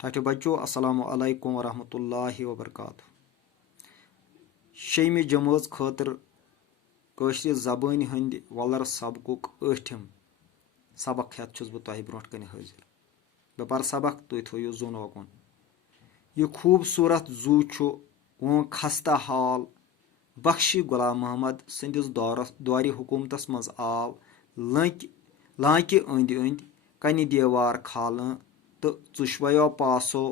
ٹھٹھِ بچو السلام علیکم ورحمۃ اللہ وبرکاتہ شیٚیمہِ جمٲژ خٲطرٕ کٲشرِ زبٲنۍ ہٕنٛدِ وۄلر سبقُک 8ٹھِم سبق ہٮ۪تھ چھُس بہٕ تۄہہِ برونٛٹھ کنہِ حٲضِر بہٕ پرٕ سبق تُہۍ تھٲیِو زوٚن اوکُن یہِ خوٗبصوٗرت زُو چھُ وۄنۍ خستہ حال بخشی غلام محمد سٕنٛدِس دورِ حکوٗمتس منٛز آو لانکہِ أنٛدۍ أنٛدۍ کنہِ دیوار کھالنہٕ تہٕ ژُشوَیو پاسو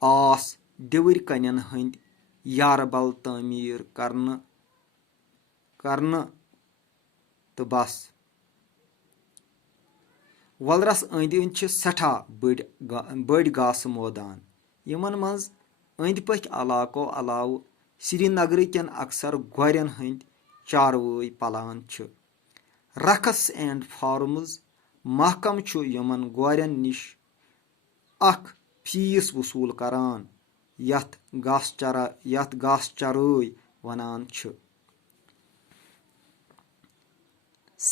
آس دِوٕرۍ کنٮ۪ن ہٕنٛدۍ یارٕبل تعمیٖر کرنہٕ تہٕ بس وۄلرس أنٛدۍ أنٛدۍ چھِ سٮ۪ٹھاہ بٔڑۍ گاسہٕ مٲدان یِمن منٛز أنٛدۍ پٔکۍ علاقو علاوٕ سرینگرٕ کٮ۪ن اکثر گورٮ۪ن ہٕنٛدۍ چاروٲے پلان چھِ رقس اینڈ فارمز محکمہٕ چھُ یِمن گورٮ۪ن نِش اکھ فیٖس وصوٗل کران یتھ گاسہٕ چرٲے ونان چھِ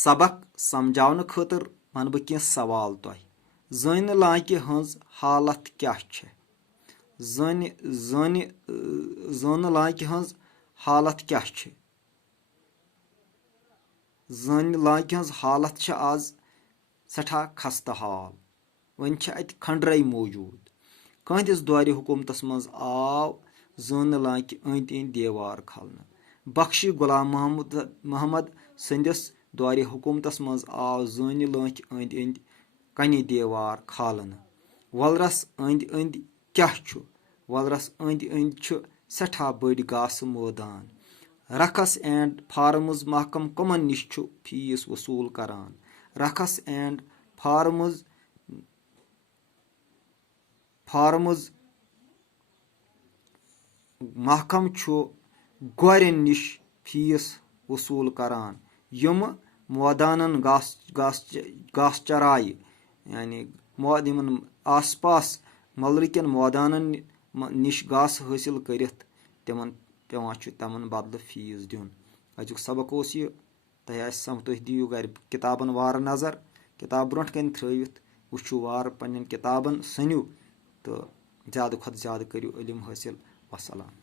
سبق سمجاونہٕ خٲطرٕ ونہٕ بہٕ کینٛہہ سوال تۄہہِ زٲنہِ لانکہِ ہٕنٛز حالت کیاہ چھےٚ زٲنہِ لانکہِ ہٕنٛز حالت کیاہ چھِ زٲنہِ لانکہِ ہٕنٛز حالت چھِ آز سٮ۪ٹھاہ خستہٕ حال وۄنۍ چھِ اتہِ کھنڈرے موٗجوٗد کٕہٕنٛدِس دورِ حکوٗمتس منٛز آو زٲنہِ لانکہِ أنٛدۍ أنٛدۍ دیوار کھالنہٕ بخشی غلام محمد سٕنٛدِس دورِ حکوٗمتس منٛز آو زٲنہِ لانکہِ أنٛدۍ أنٛدۍ کنہِ دیوار کھالنہٕ وۄلرس أنٛدۍ أنٛدۍ کیاہ چھُ وۄلرس أنٛدۍ أنٛدۍ چھُ سٮ۪ٹھاہ بٔڑۍ گاسہٕ مٲدان رقس اینڈ فارمز محکمہٕ کٕمن نِش چھُ فیٖس وصوٗل کران رقس اینڈ فارمز محکمہٕ چھُ گورٮ۪ن نِش فیٖس وصوٗل کران یِمہٕ مٲدانن گاسہٕ چرایہِ یعنی یِمن آس پاس مۄلرٕ کٮ۪ن مٲدانن نِش گاسہٕ حٲصِل کٔرِتھ تِمن پیٚوان چھُ تِمن بدلہٕ فیٖس دیُن أزیُک سبق اوس یہِ تۄہہِ آسہِ تُہۍ دِیِو گرِ کِتابن وارٕ نظر کِتاب برونٛٹھ کنہِ ترٲوِتھ وٕچھِو وارٕ پننٮ۪ن کِتابن سٔنِو تہٕ زیادٕ کھۄتہٕ زیادٕ کٔرِو علم حٲصِل وسلام